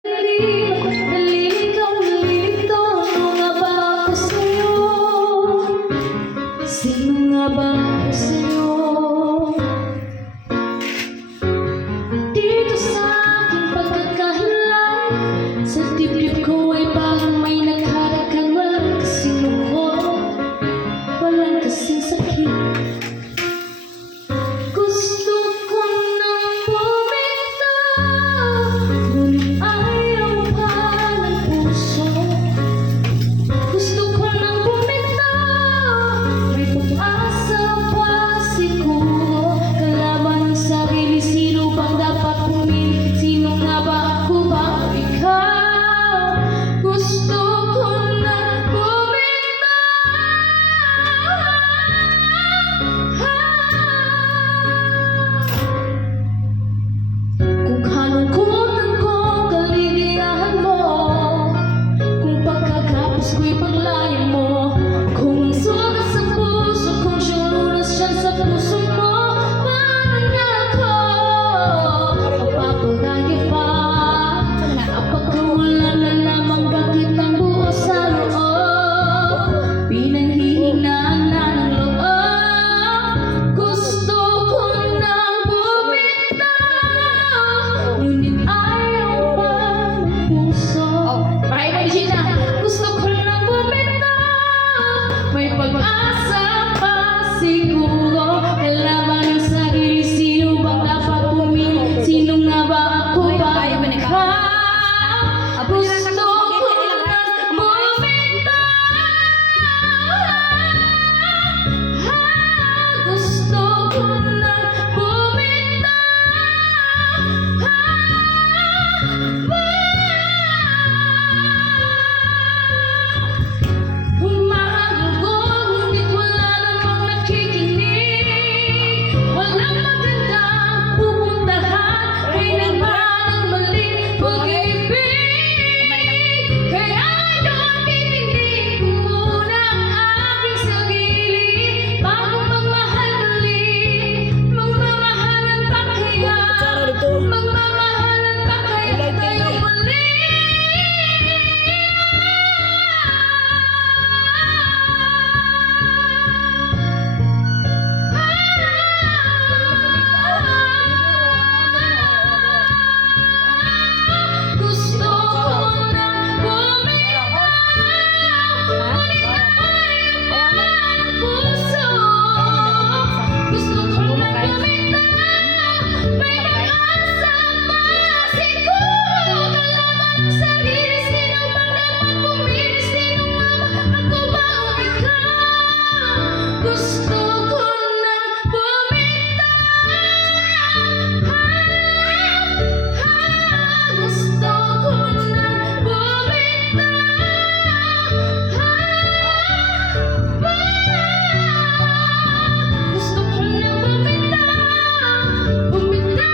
Naliligaw, nalilito, ano nga ba ako sa'yo? Sino nga ba ako sa'yo? Dito sa aking pagkakahilay, sa dibdib ko ay parang may nagharakan. Walang kasing lungkot, walang kasing sakit. Gusto ko nang bumitaw, ngunit ayaw pa ng puso. Gusto ko nang bumitaw, may pag-asa pa siguro. Kalaban ng sarili, sino bang dapat pumili? Sino nga ba ako ba o ikaw? Gusto ko nang kung kalungkutan ko, kaligayahan mo, kung pagkagapos ko'y paglayan mo, kung ang sugat sa puso, kung siyang lunas siya sa puso mo, paano na ako mapapalaya pa? Napagkawala na lamang bakit ang buo sa loob, pinanghihinaan na ng loob. Gusto ko nang bumitaw, ngunit ayaw pa ng puso. Right, Regina? Gusto ko nang bumitaw, may pag-asa pa siguro. Kailangan ng sarili, sino bang dapat pumili? Sino nga ba ako ba o ikaw? Gusto ko nang bumitaw, gusto ko nang bumitaw. Humahago, ngunit wala namang nakikinig. Walang magandang pupuntahan, kailanman ang maling pag-ibig. Kaya doon pipiliin ko muna ang aking sarili bago magmahal muli. Magmamahalan pa kaya? Magmamahalan pa kaya tayo muli? Gusto ko nang bumitaw, ngunit ayaw pa ng puso. Gusto ko nang bumitaw, may pag-asa pa siguro. Kalaban ng sarili, sino bang dapat pumili? Sino nga ba ako ba o ikaw? Gusto ko nang bumitaw, gusto ko nang bumitaw. Gusto ko nang bumitaw, bumitaw,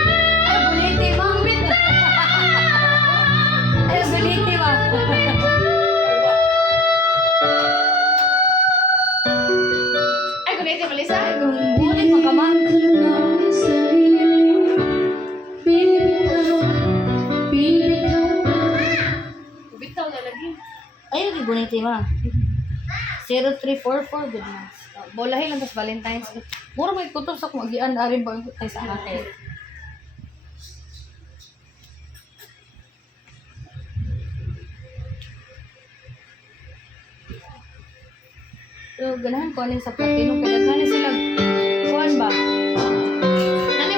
Ayaw di bonito ma. 0344 good months. Bolahin lang tas Valentine's. Mura may kutob sa kung agian na rin ba ay sa akin. So, ganahan ko anin sa platino. Kaya ganahan sila